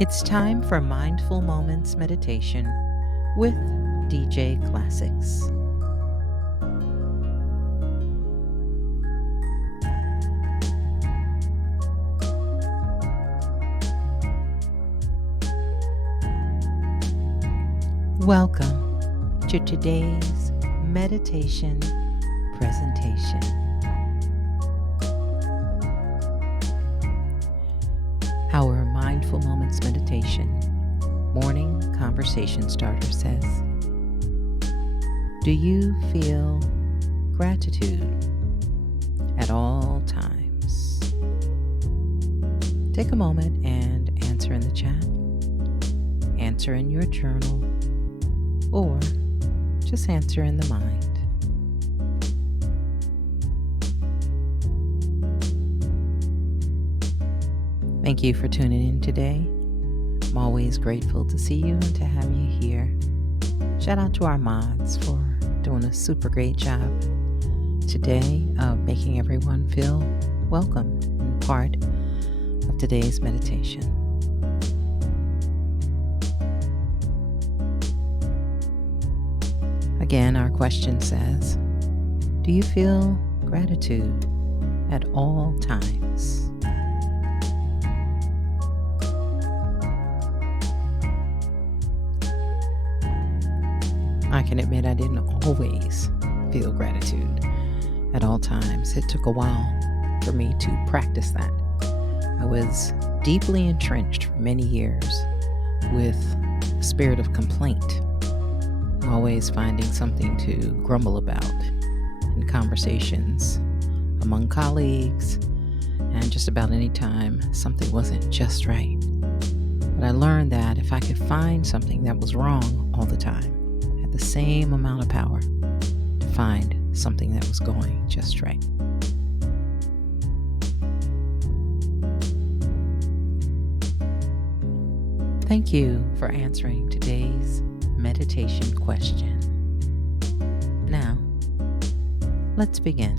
It's time for Mindful Moments Meditation with DJ Classics. Welcome to today's meditation presentation. Our Mindful Moments Meditation morning conversation starter says, do you feel gratitude at all times? Take a moment and answer in the chat, answer in your journal, or just answer in the mind. Thank you for tuning in today. I'm always grateful to see you and to have you here. Shout out to our mods for doing a super great job today of making everyone feel welcomed and part of today's meditation. Again, our question says, do you feel gratitude at all times? I can admit I didn't always feel gratitude at all times. It took a while for me to practice that. I was deeply entrenched for many years with a spirit of complaint, always finding something to grumble about in conversations among colleagues and just about any time something wasn't just right. But I learned that if I could find something that was wrong all the time, the same amount of power to find something that was going just right. Thank you for answering today's meditation question. Now, let's begin.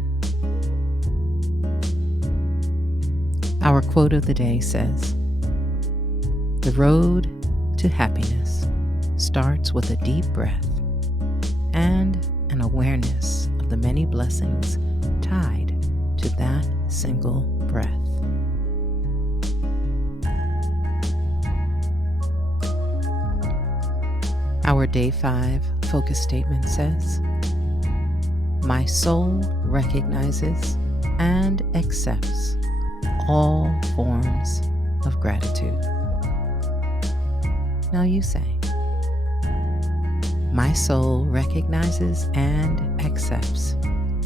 Our quote of the day says, "The road to happiness starts with a deep breath and an awareness of the many blessings tied to that single breath." Our Day 5 focus statement says, "My soul recognizes and accepts all forms of gratitude." Now you say, "My soul recognizes and accepts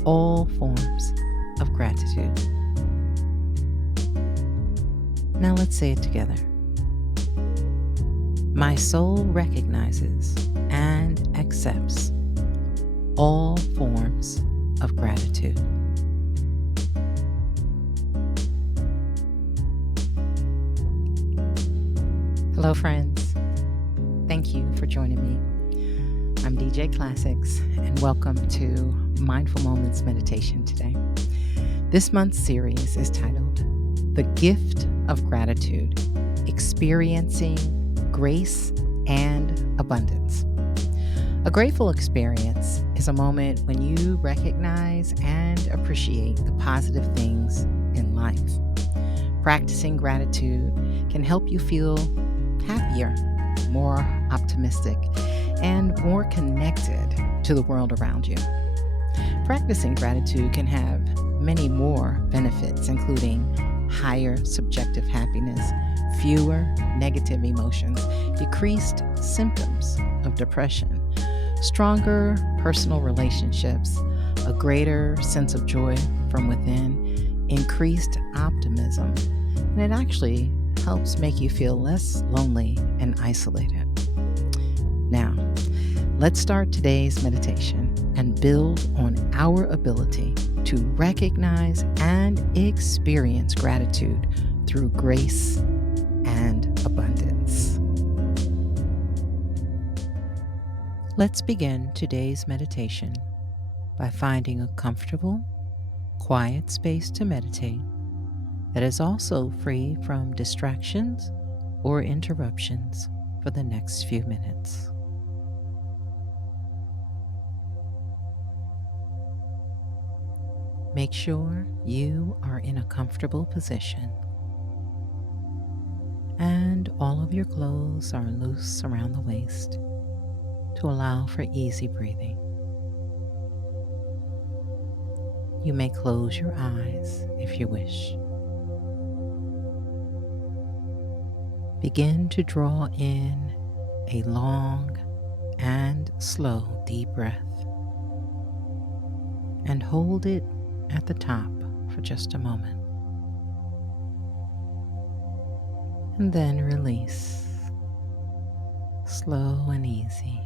all forms of gratitude." Now let's say it together. My soul recognizes and accepts all forms of gratitude. Hello, friends. Thank you for joining me. I'm DJ Classics, and welcome to Mindful Moments Meditation today. This month's series is titled The Gift of Gratitude, Experiencing Grace and Abundance. A grateful experience is a moment when you recognize and appreciate the positive things in life. Practicing gratitude can help you feel happier, more optimistic, and more connected to the world around you. Practicing gratitude can have many more benefits, including higher subjective happiness, fewer negative emotions, decreased symptoms of depression, stronger personal relationships, a greater sense of joy from within, increased optimism, and it actually helps make you feel less lonely and isolated. Now, let's start today's meditation and build on our ability to recognize and experience gratitude through grace and abundance. Let's begin today's meditation by finding a comfortable, quiet space to meditate that is also free from distractions or interruptions for the next few minutes. Make sure you are in a comfortable position and all of your clothes are loose around the waist to allow for easy breathing. You may close your eyes if you wish. Begin to draw in a long and slow deep breath and hold it at the top for just a moment. And then release, slow and easy.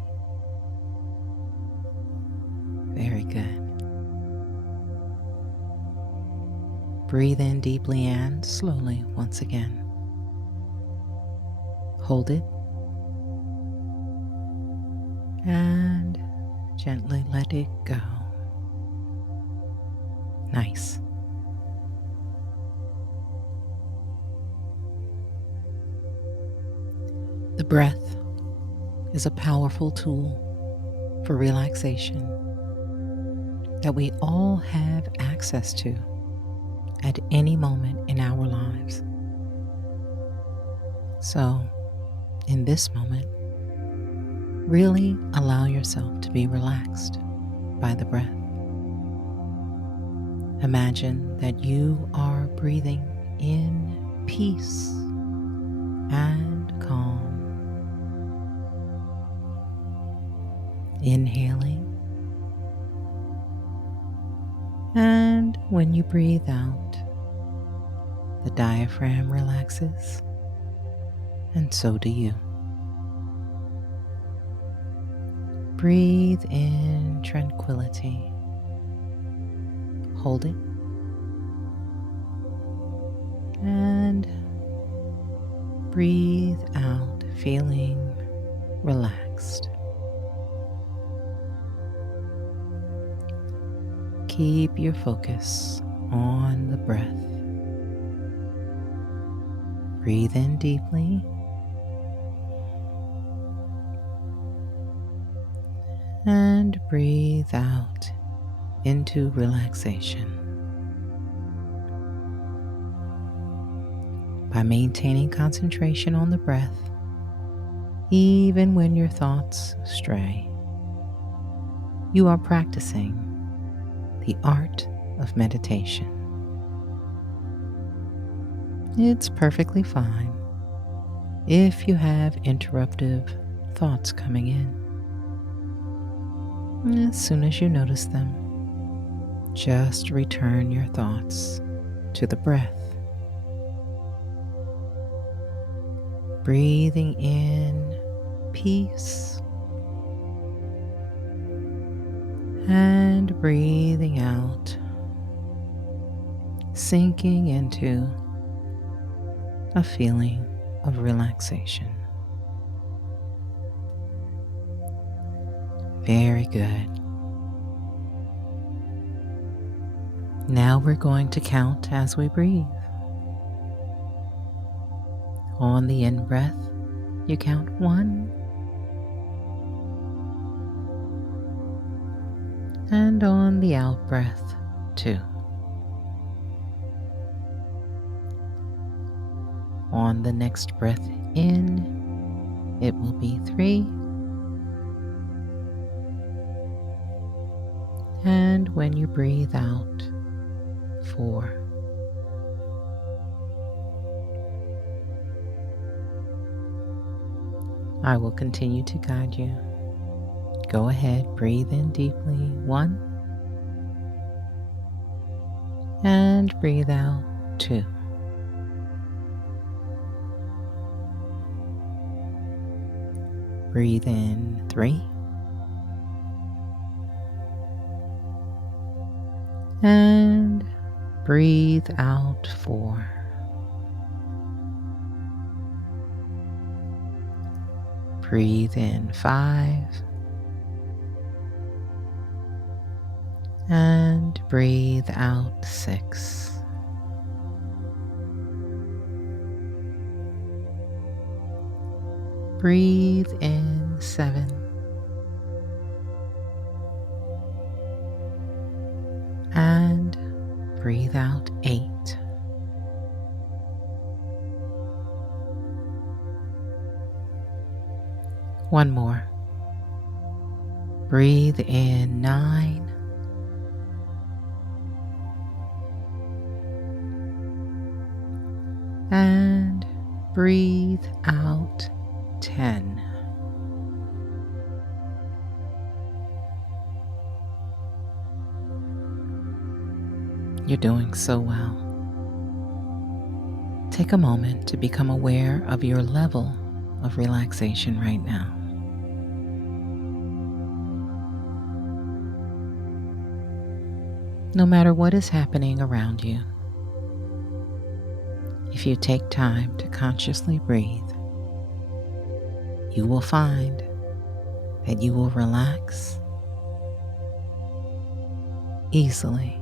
Very good. Breathe in deeply and slowly once again. Hold it and gently let it go. Nice. The breath is a powerful tool for relaxation that we all have access to at any moment in our lives. So, in this moment, really allow yourself to be relaxed by the breath. Imagine that you are breathing in peace and calm. Inhaling, and when you breathe out, the diaphragm relaxes, and so do you. Breathe in tranquility. Hold it. And breathe out, feeling relaxed. Keep your focus on the breath. Breathe in deeply. And breathe out into relaxation. By maintaining concentration on the breath, even when your thoughts stray, you are practicing the art of meditation. It's perfectly fine if you have interruptive thoughts coming in. As soon as you notice them, just return your thoughts to the breath. Breathing in peace and breathing out, sinking into a feeling of relaxation. Very good. Now we're going to count as we breathe. On the in-breath, you count 1. And on the out-breath, 2. On the next breath in, it will be 3. And when you breathe out, 4. I will continue to guide you. Go ahead, breathe in deeply, 1. And breathe out, 2. Breathe in, 3. And breathe out, 4. Breathe in, 5. And breathe out, 6. Breathe in 7. And breathe out 8. One more. Breathe in 9. And breathe out 10. You're doing so well. Take a moment to become aware of your level of relaxation right now. No matter what is happening around you, if you take time to consciously breathe, you will find that you will relax easily.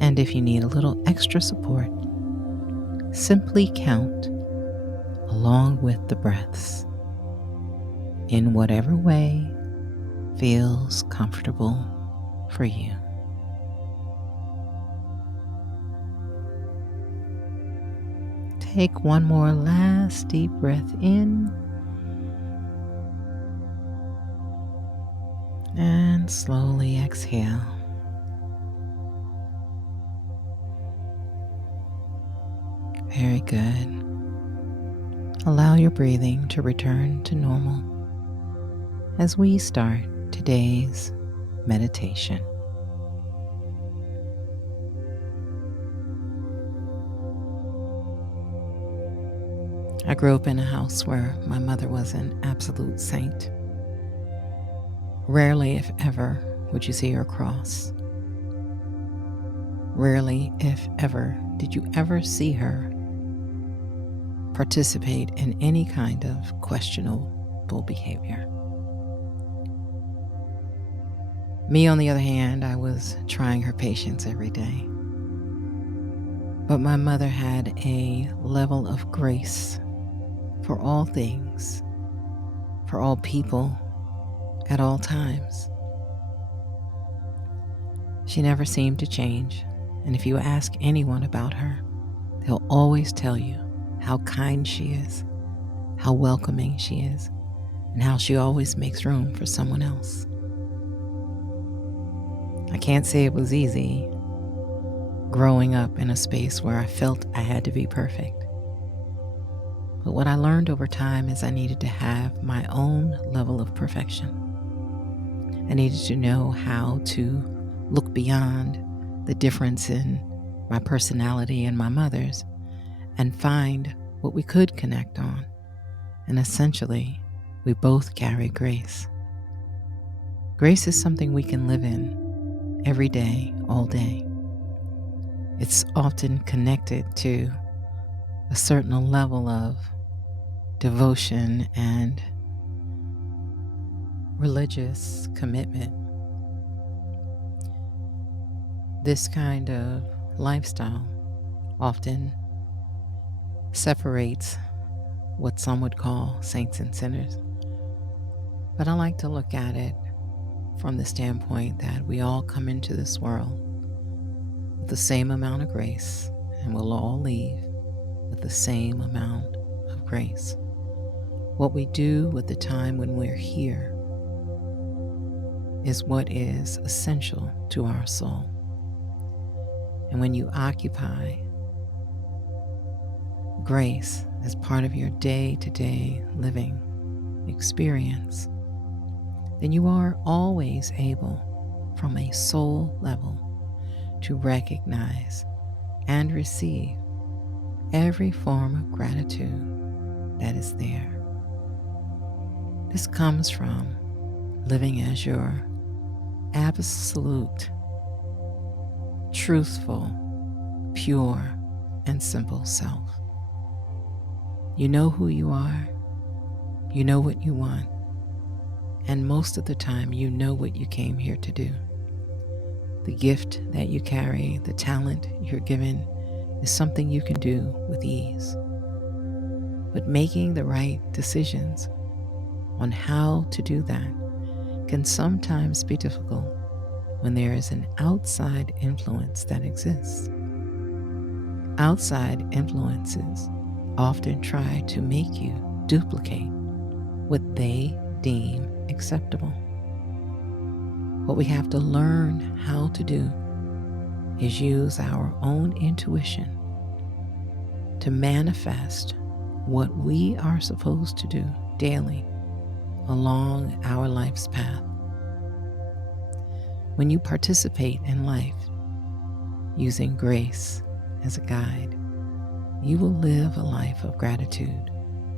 And if you need a little extra support, simply count along with the breaths in whatever way feels comfortable for you. Take one more last deep breath in and slowly exhale. Very good. Allow your breathing to return to normal as we start today's meditation. I grew up in a house where my mother was an absolute saint. Rarely, if ever, would you see her cross. Rarely, if ever, did you ever see her participate in any kind of questionable behavior. Me, on the other hand, I was trying her patience every day. But my mother had a level of grace for all things, for all people, at all times. She never seemed to change, and if you ask anyone about her, they'll always tell you how kind she is, how welcoming she is, and how she always makes room for someone else. I can't say it was easy growing up in a space where I felt I had to be perfect. But what I learned over time is I needed to have my own level of perfection. I needed to know how to look beyond the difference in my personality and my mother's and find what we could connect on. And essentially, we both carry grace. Grace is something we can live in every day, all day. It's often connected to a certain level of devotion and religious commitment. This kind of lifestyle often separates what some would call saints and sinners. But I like to look at it from the standpoint that we all come into this world with the same amount of grace, and we'll all leave with the same amount of grace. What we do with the time when we're here is what is essential to our soul. And when you occupy grace as part of your day-to-day living experience, then you are always able, from a soul level, to recognize and receive every form of gratitude that is there. This comes from living as your absolute, truthful, pure, and simple self. You know who you are, you know what you want, and most of the time you know what you came here to do. The gift that you carry, the talent you're given, is something you can do with ease. But making the right decisions on how to do that can sometimes be difficult when there is an outside influence that exists. Outside influences often try to make you duplicate what they deem acceptable. What we have to learn how to do is use our own intuition to manifest what we are supposed to do daily along our life's path. When you participate in life using grace as a guide, you will live a life of gratitude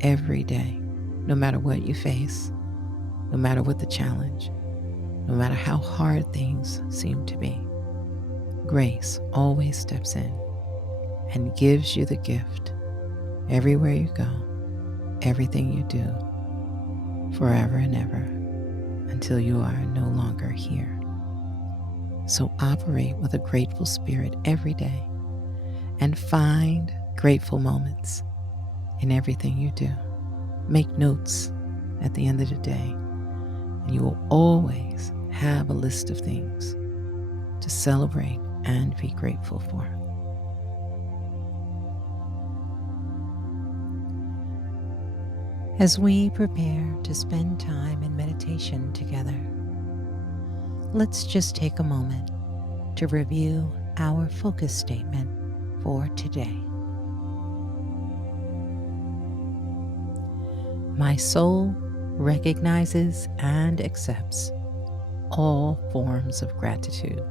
every day, no matter what you face, no matter what the challenge, no matter how hard things seem to be. Grace always steps in and gives you the gift everywhere you go, everything you do, forever and ever, until you are no longer here. So operate with a grateful spirit every day and find grateful moments in everything you do. Make notes at the end of the day, and you will always have a list of things to celebrate and be grateful for. As we prepare to spend time in meditation together, let's just take a moment to review our focus statement for today. My soul recognizes and accepts all forms of gratitude.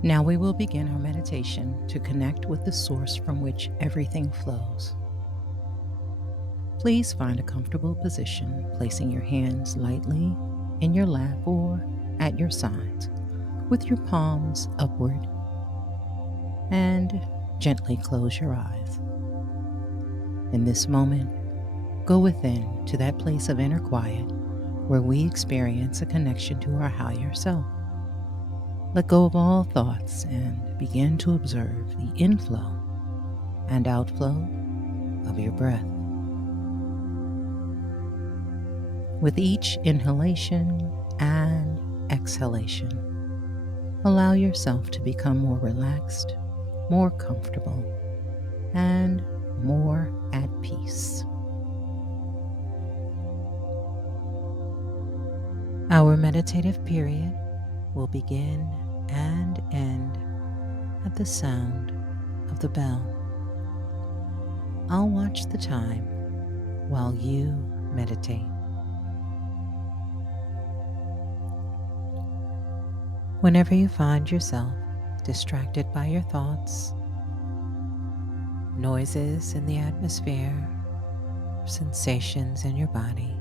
Now we will begin our meditation to connect with the source from which everything flows. Please find a comfortable position, placing your hands lightly in your lap or at your sides, with your palms upward, and gently close your eyes. In this moment, go within to that place of inner quiet where we experience a connection to our higher self. Let go of all thoughts and begin to observe the inflow and outflow of your breath. With each inhalation and exhalation, allow yourself to become more relaxed, more comfortable, and more at peace. Our meditative period will begin and end at the sound of the bell. I'll watch the time while you meditate. Whenever you find yourself distracted by your thoughts, noises in the atmosphere, or sensations in your body,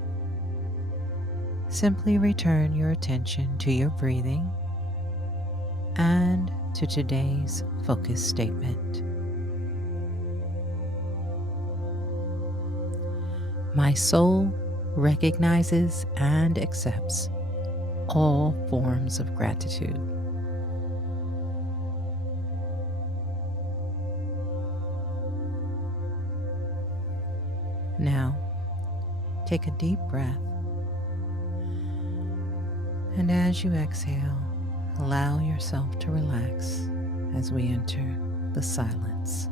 simply return your attention to your breathing and to today's focus statement. My soul recognizes and accepts all forms of gratitude. Now, take a deep breath, and as you exhale, allow yourself to relax as we enter the silence.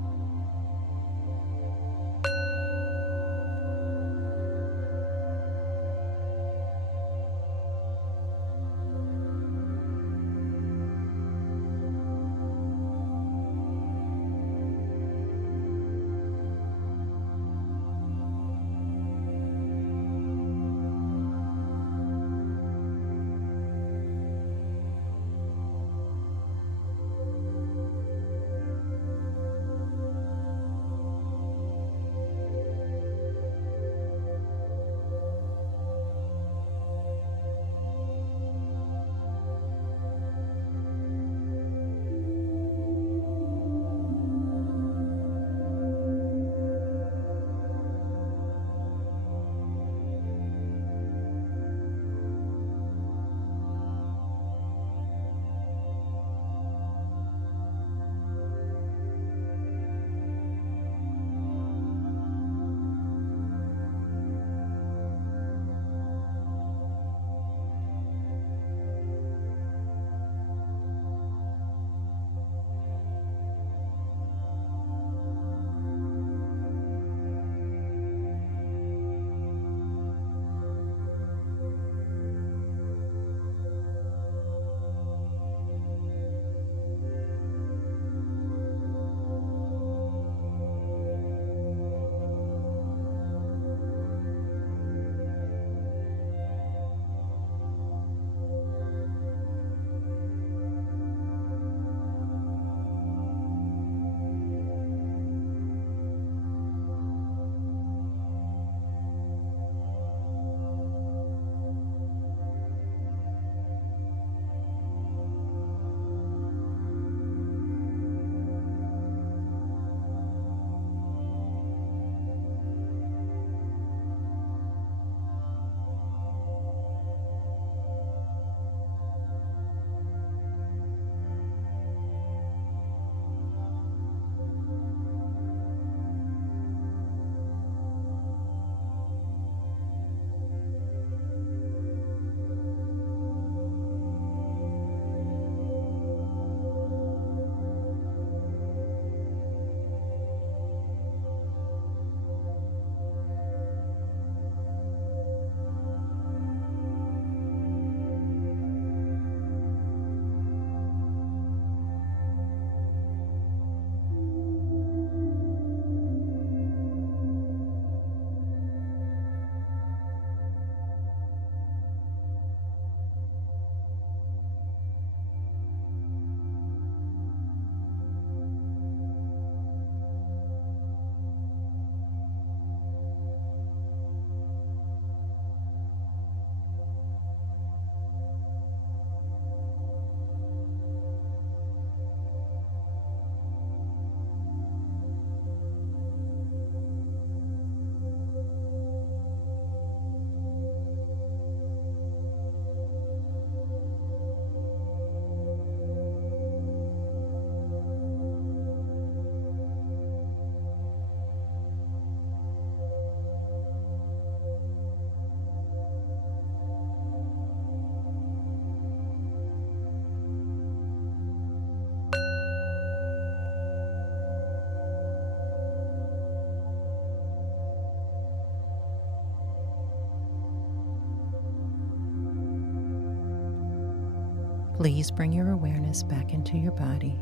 Please bring your awareness back into your body.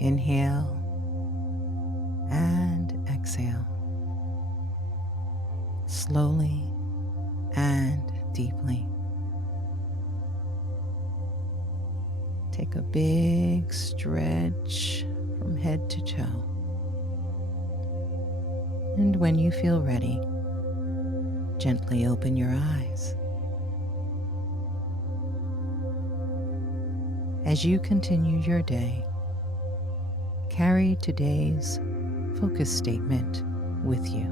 Inhale and exhale, slowly and deeply. Take a big stretch from head to toe. And when you feel ready, gently open your eyes. As you continue your day, carry today's focus statement with you.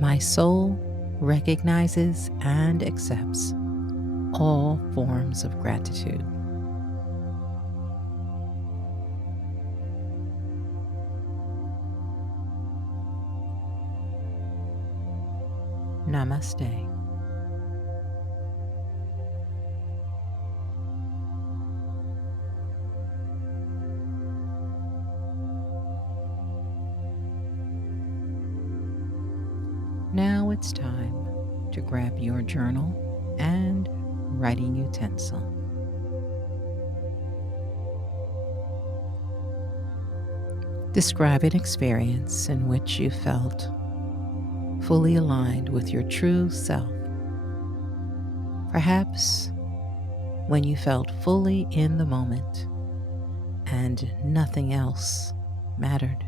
My soul recognizes and accepts all forms of gratitude. Namaste. Now it's time to grab your journal and writing utensil. Describe an experience in which you felt fully aligned with your true self. Perhaps when you felt fully in the moment and nothing else mattered.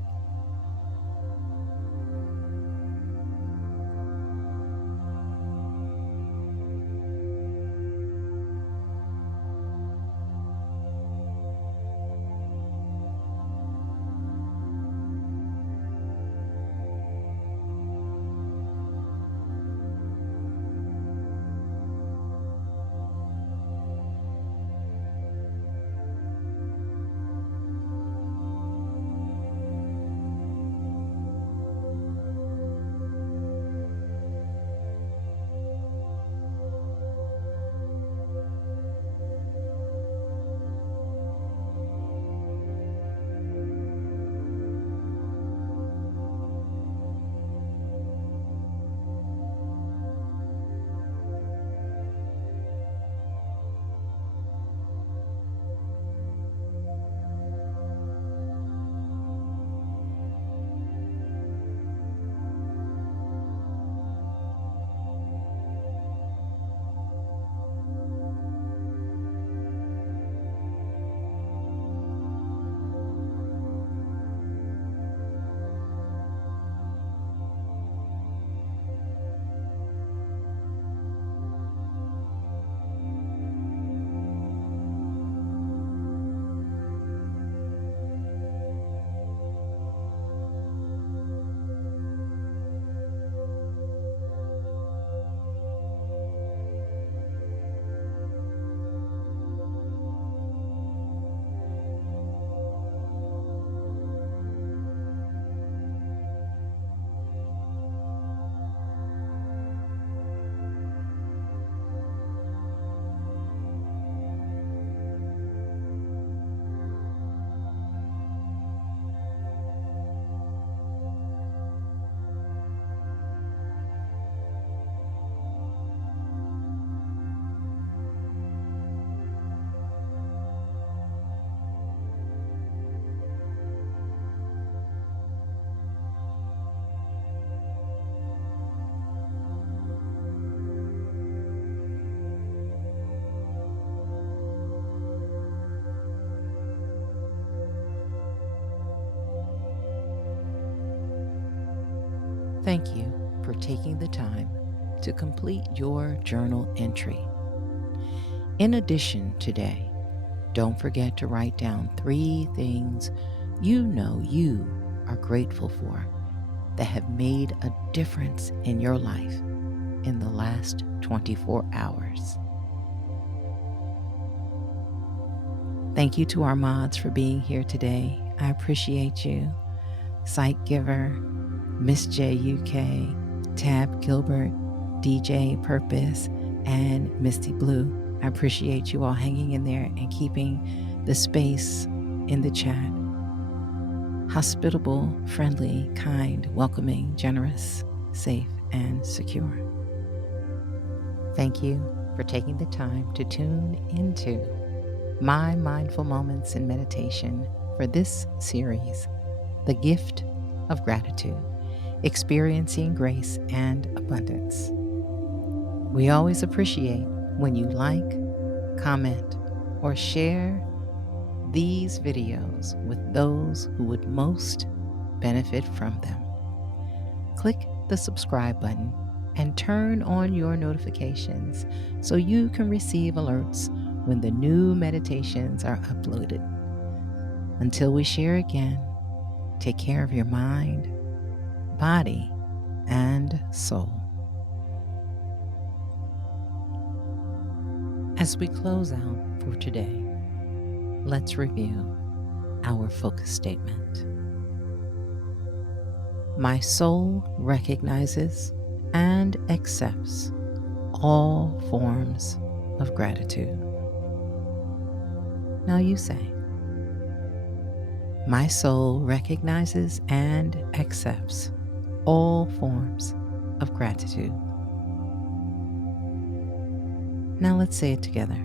Thank you for taking the time to complete your journal entry. In addition, today, don't forget to write down 3 things you know you are grateful for that have made a difference in your life in the last 24 hours. Thank you to our mods for being here today. I appreciate you. Sight Giver, Miss J UK, Tab Gilbert, DJ Purpose, and Misty Blue. I appreciate you all hanging in there and keeping the space in the chat hospitable, friendly, kind, welcoming, generous, safe, and secure. Thank you for taking the time to tune into my mindful moments in meditation for this series, The Gift of Gratitude, Experiencing Grace and Abundance. We always appreciate when you like, comment, or share these videos with those who would most benefit from them. Click the subscribe button and turn on your notifications so you can receive alerts when the new meditations are uploaded. Until we share again, take care of your mind, body, and soul. As we close out for today, let's review our focus statement. My soul recognizes and accepts all forms of gratitude. Now you say, my soul recognizes and accepts all forms of gratitude. Now let's say it together.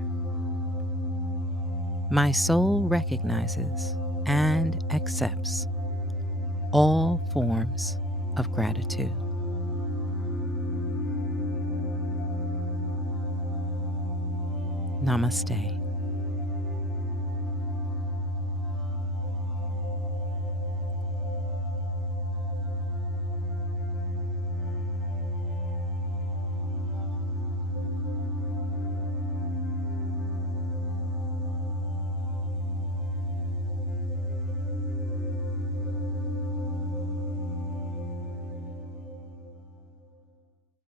My soul recognizes and accepts all forms of gratitude. Namaste.